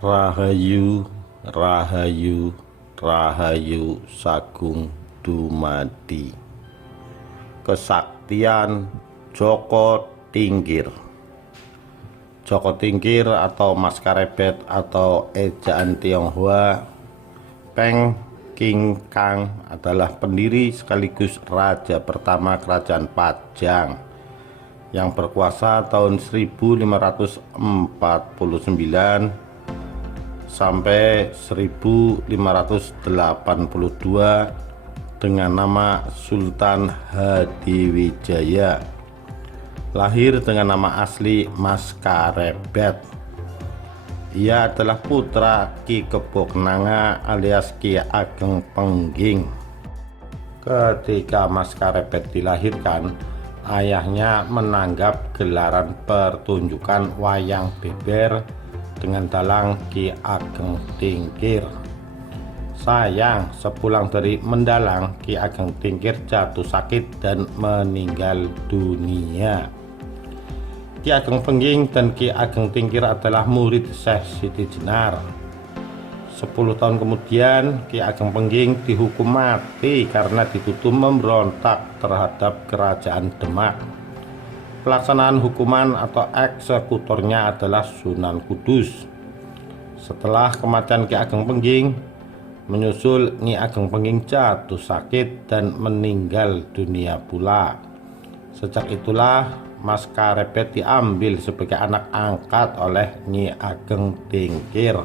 Rahayu, Rahayu, Rahayu Sagung Dumadi. Kesaktian Joko Tingkir. Joko Tingkir atau Mas Karebet atau ejaan Tionghoa Peng King Kang adalah pendiri sekaligus raja pertama kerajaan Pajang yang berkuasa tahun 1549 sampai 1582 dengan nama Sultan Hadiwijaya. Lahir dengan nama asli Mas Karebet. Ia adalah putra Ki Kebo Kenanga alias Ki Ageng Pengging. Ketika Mas Karebet dilahirkan, ayahnya menanggap gelaran pertunjukan wayang beber dengan dalang Ki Ageng Tingkir. Sayang, sepulang dari mendalang, Ki Ageng Tingkir jatuh sakit dan meninggal dunia. Ki Ageng Pengging dan Ki Ageng Tingkir adalah murid Syekh Siti Jenar. 10 tahun kemudian, Ki Ageng Pengging dihukum mati karena dituduh memberontak terhadap kerajaan Demak. Pelaksanaan hukuman atau eksekutornya adalah Sunan Kudus. Setelah kematian Ki Ageng Pengging, menyusul Nyi Ageng Pengging jatuh sakit dan meninggal dunia pula. Sejak itulah Mas Karebet diambil sebagai anak angkat oleh Nyi Ageng Tingkir.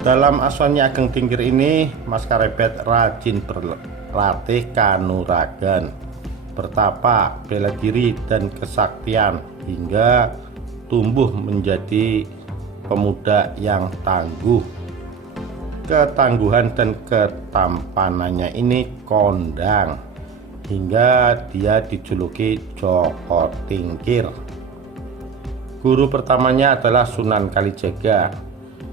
Dalam asuhan Nyi Ageng Tingkir ini, Mas Karebet rajin berlatih kanuragan, bertapa, bela diri, dan kesaktian hingga tumbuh menjadi pemuda yang tangguh. Ketangguhan dan ketampanannya ini kondang hingga dia dijuluki Joko Tingkir. Guru pertamanya adalah Sunan Kalijaga.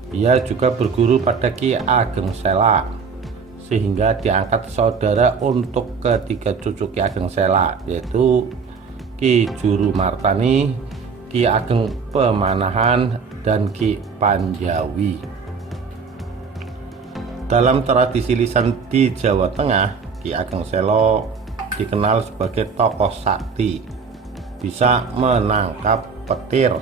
Ia juga berguru pada Ki Ageng Sela, sehingga diangkat saudara untuk ketiga cucu Ki Ageng Sela, yaitu Ki Juru Martani, Ki Ageng Pemanahan, dan Ki Panjawi. Dalam tradisi lisan di Jawa Tengah, Ki Ageng Sela dikenal sebagai tokoh sakti, bisa menangkap petir.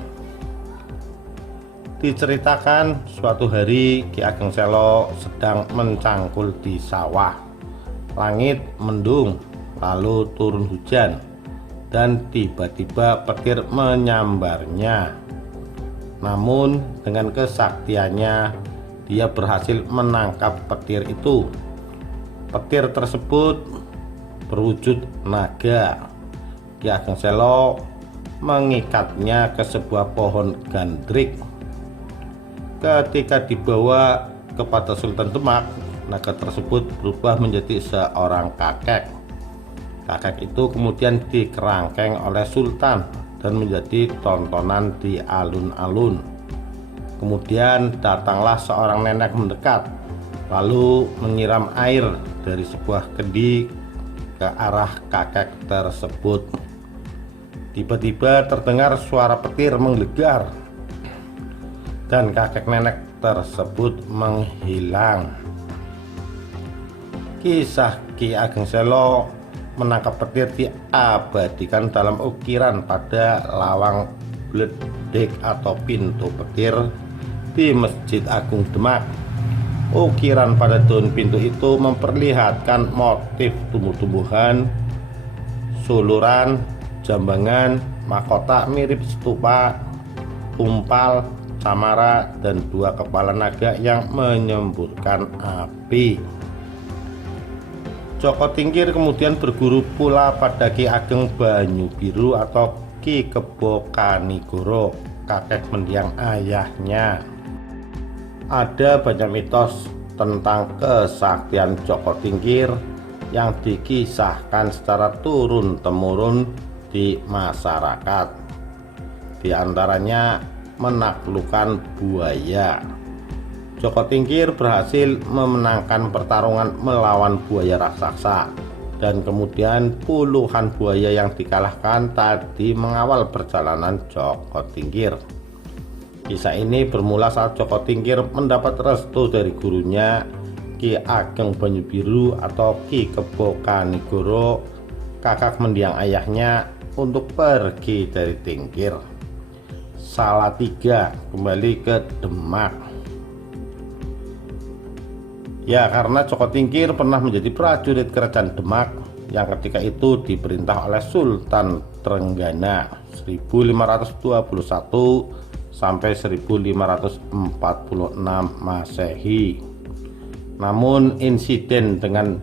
Diceritakan suatu hari Ki Ageng Sela sedang mencangkul di sawah. Langit mendung, lalu turun hujan, dan tiba-tiba petir menyambarnya. Namun dengan kesaktiannya, dia berhasil menangkap petir itu. Petir tersebut berwujud naga. Ki Ageng Sela mengikatnya ke sebuah pohon gandrik. Ketika dibawa kepada Sultan Demak, naga tersebut berubah menjadi seorang kakek. Kakek itu kemudian dikerangkeng oleh Sultan dan menjadi tontonan di alun-alun. Kemudian datanglah seorang nenek mendekat, lalu menyiram air dari sebuah kendi ke arah kakek tersebut. Tiba-tiba terdengar suara petir menggelegar dan kakek nenek tersebut menghilang. Kisah Ki Ageng Sela menangkap petir diabadikan dalam ukiran pada lawang bledek atau pintu petir di Masjid Agung Demak. Ukiran pada daun pintu itu memperlihatkan motif tumbuh-tumbuhan, suluran, jambangan, mahkota mirip stupa, umpal, samara, dan dua kepala naga yang menyemburkan api. Joko Tingkir kemudian berguru pula pada Ki Ageng Banyubiru atau Ki Kebo Kanigoro, kakek mendiang ayahnya. Ada banyak mitos tentang kesaktian Joko Tingkir yang dikisahkan secara turun-temurun di masyarakat. Di antaranya menaklukkan buaya. Joko Tingkir berhasil memenangkan pertarungan melawan buaya raksasa, dan kemudian puluhan buaya yang dikalahkan tadi mengawal perjalanan Joko Tingkir. Kisah ini bermula saat Joko Tingkir mendapat restu dari gurunya Ki Ageng Banyubiru atau Ki Kebo Kanigoro, kakak mendiang ayahnya, untuk pergi dari Tingkir. Salatiga kembali ke Demak. Ya, karena Joko Tingkir pernah menjadi prajurit kerajaan Demak yang ketika itu diperintah oleh Sultan Trenggana 1521 sampai 1546 Masehi. Namun insiden dengan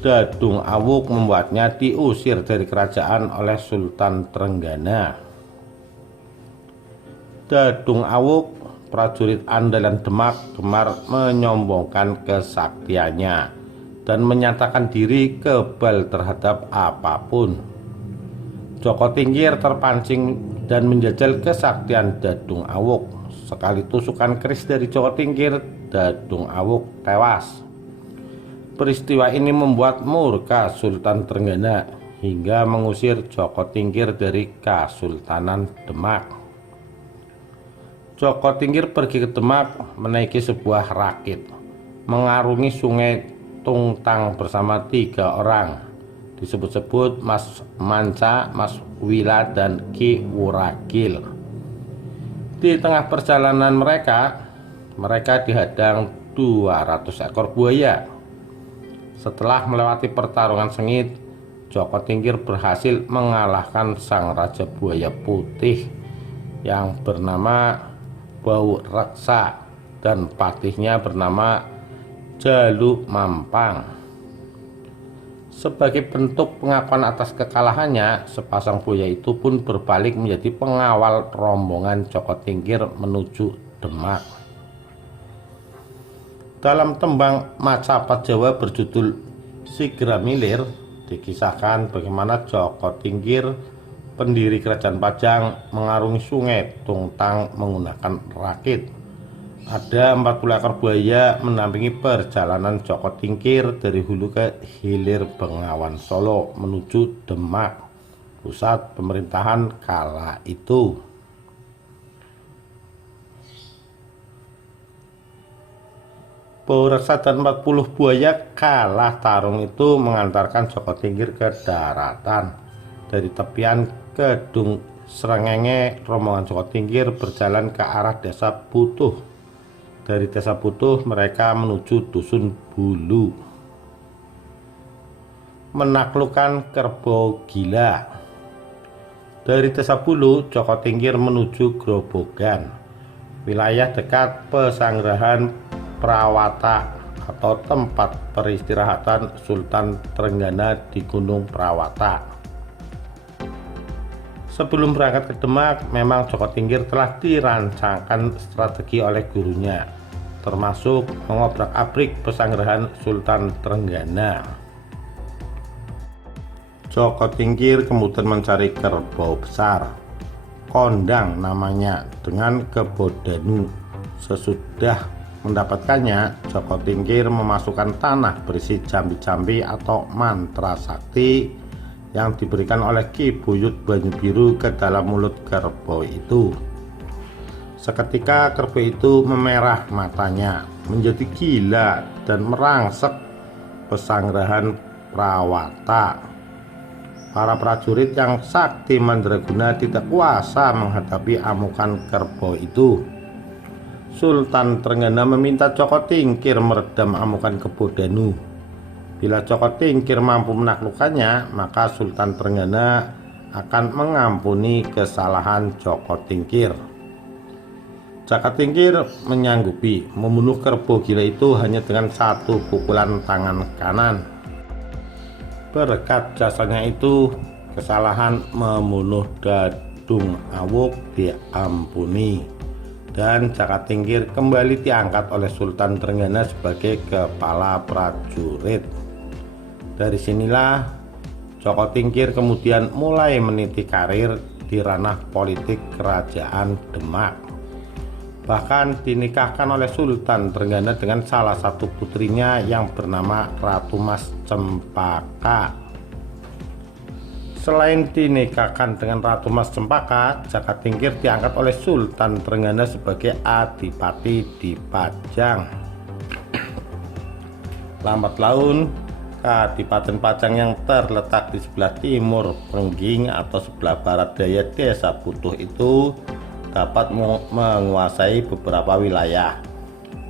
Dadung Awuk membuatnya diusir dari kerajaan oleh Sultan Trenggana. Dadung Awuk, prajurit andalan Demak, gemar menyombongkan kesaktiannya dan menyatakan diri kebal terhadap apapun. Joko Tingkir terpancing dan menjajal kesaktian Dadung Awuk. Sekali tusukan keris dari Joko Tingkir, Dadung Awuk tewas. Peristiwa ini membuat murka Sultan Trenggana hingga mengusir Joko Tingkir dari Kasultanan Demak. Joko Tingkir pergi ke Demak menaiki sebuah rakit, mengarungi sungai Tungtang bersama 3 orang, disebut-sebut Mas Manca, Mas Wila, dan Ki Wuragil. Di tengah perjalanan mereka dihadang 200 ekor buaya. Setelah melewati pertarungan sengit, Joko Tingkir berhasil mengalahkan sang Raja Buaya Putih yang bernama Bau Reksa dan patihnya bernama Jalu Mampang. Sebagai bentuk pengakuan atas kekalahannya, sepasang buaya itu pun berbalik menjadi pengawal rombongan Joko Tingkir menuju Demak. Dalam tembang Macapat Jawa berjudul Sigra Milir, dikisahkan bagaimana Joko Tingkir, pendiri Kerajaan Pajang, mengarungi sungai Tungtang menggunakan rakit. Ada 40 ekor buaya mendampingi perjalanan Joko Tingkir dari hulu ke hilir Bengawan Solo menuju Demak, pusat pemerintahan kala itu. Bau Reksa dan 40 buaya kalah tarung itu mengantarkan Joko Tingkir ke daratan. Dari tepian Kedung Srengenge, rombongan Joko Tingkir berjalan ke arah Desa Butuh. Dari Desa Butuh mereka menuju Dusun Bulu, menaklukkan Kerbau Gila. Dari Desa Bulu, Joko Tingkir menuju Grobogan, wilayah dekat pesanggrahan Prawata atau tempat peristirahatan Sultan Trenggana di Gunung Prawata. Sebelum berangkat ke Demak, memang Joko Tingkir telah dirancangkan strategi oleh gurunya, termasuk mengobrak-abrik pesanggrahan Sultan Trenggana. Joko Tingkir kemudian mencari kerbau besar, kondang namanya, dengan kebodanu. Sesudah mendapatkannya, Joko Tingkir memasukkan tanah berisi jambi-jambi atau mantra sakti yang diberikan oleh Ki Buyut Banyubiru ke dalam mulut kerbau itu. Seketika kerbau itu memerah matanya, menjadi gila dan merangsek pesanggrahan Prawata. Para prajurit yang sakti mandraguna tidak kuasa menghadapi amukan kerbau itu. Sultan Trenggana meminta Joko Tingkir meredam amukan kebodanu. Bila Joko Tingkir mampu menaklukkannya, maka Sultan Trenggana akan mengampuni kesalahan Joko Tingkir. Joko Tingkir menyanggupi membunuh kerbau gila itu hanya dengan 1 pukulan tangan kanan. Berkat jasanya itu, kesalahan membunuh Dadung Awuk diampuni, dan Joko Tingkir kembali diangkat oleh Sultan Trenggana sebagai kepala prajurit. Dari sinilah Joko Tingkir kemudian mulai meniti karir di ranah politik kerajaan Demak. Bahkan dinikahkan oleh Sultan Trenggana dengan salah satu putrinya yang bernama Ratu Mas Cempaka. Selain dinikahkan dengan Ratu Mas Cempaka, Jaka Tingkir diangkat oleh Sultan Trenggana sebagai adipati di Pajang. Lambat laun, Kadipaten Pajang yang terletak di sebelah timur Prengging atau sebelah barat daya Desa Butuh itu dapat menguasai beberapa wilayah,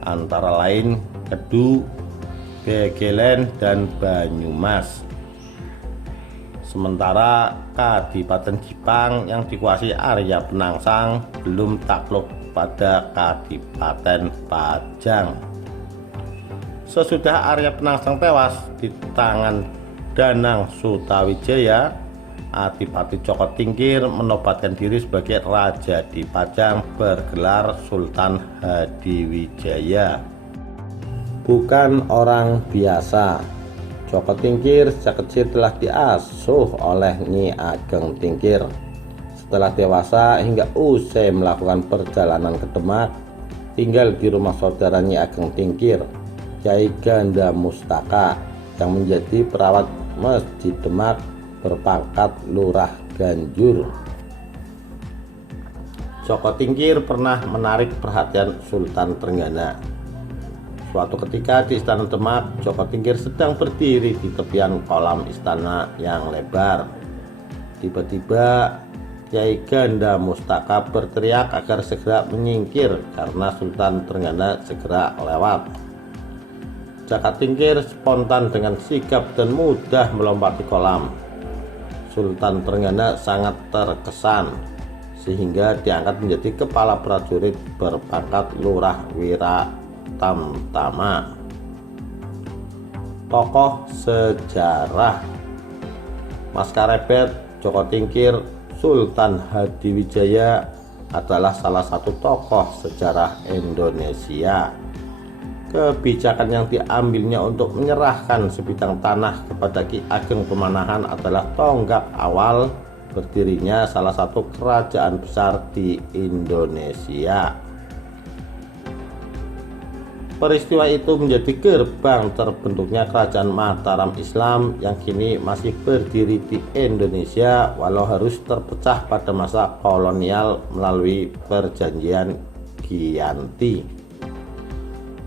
antara lain Kedu, Begelen, dan Banyumas. Sementara Kadipaten Jipang yang dikuasai Arya Penangsang belum takluk pada Kadipaten Pajang. Sesudah Arya Penangsang tewas di tangan Danang Sutawijaya, Adipati Joko Tingkir menobatkan diri sebagai raja di Pajang bergelar Sultan Hadiwijaya. Bukan orang biasa, Joko Tingkir sejak kecil telah diasuh oleh Nyi Ageng Tingkir. Setelah dewasa hingga usai melakukan perjalanan ke Demak, tinggal di rumah saudara Nyi Ageng Tingkir, Kyai Ganda Mustaka, yang menjadi perawat Masjid Demak berpangkat Lurah Ganjur. Joko Tingkir pernah menarik perhatian Sultan Trenggana. Suatu ketika di Istana Demak, Joko Tingkir sedang berdiri di tepian kolam istana yang lebar. Tiba-tiba Kyai Ganda Mustaka berteriak agar segera menyingkir karena Sultan Trenggana segera lewat. Jaka Tingkir spontan dengan sigap dan mudah melompat di kolam. Sultan Trenggana sangat terkesan sehingga diangkat menjadi kepala prajurit berpangkat Lurah Wira Tamtama. Tokoh sejarah Maskarebet Joko Tingkir, Sultan Hadiwijaya adalah salah satu tokoh sejarah Indonesia. Kebijakan yang diambilnya untuk menyerahkan sebidang tanah kepada Ki Ageng Pemanahan adalah tonggak awal berdirinya salah satu kerajaan besar di Indonesia. Peristiwa itu menjadi gerbang terbentuknya Kerajaan Mataram Islam yang kini masih berdiri di Indonesia walau harus terpecah pada masa kolonial melalui Perjanjian Giyanti.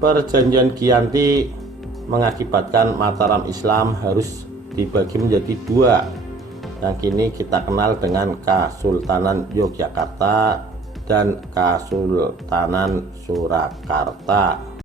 Perjanjian Giyanti mengakibatkan Mataram Islam harus dibagi menjadi dua, yang kini kita kenal dengan Kasultanan Yogyakarta dan Kasultanan Surakarta.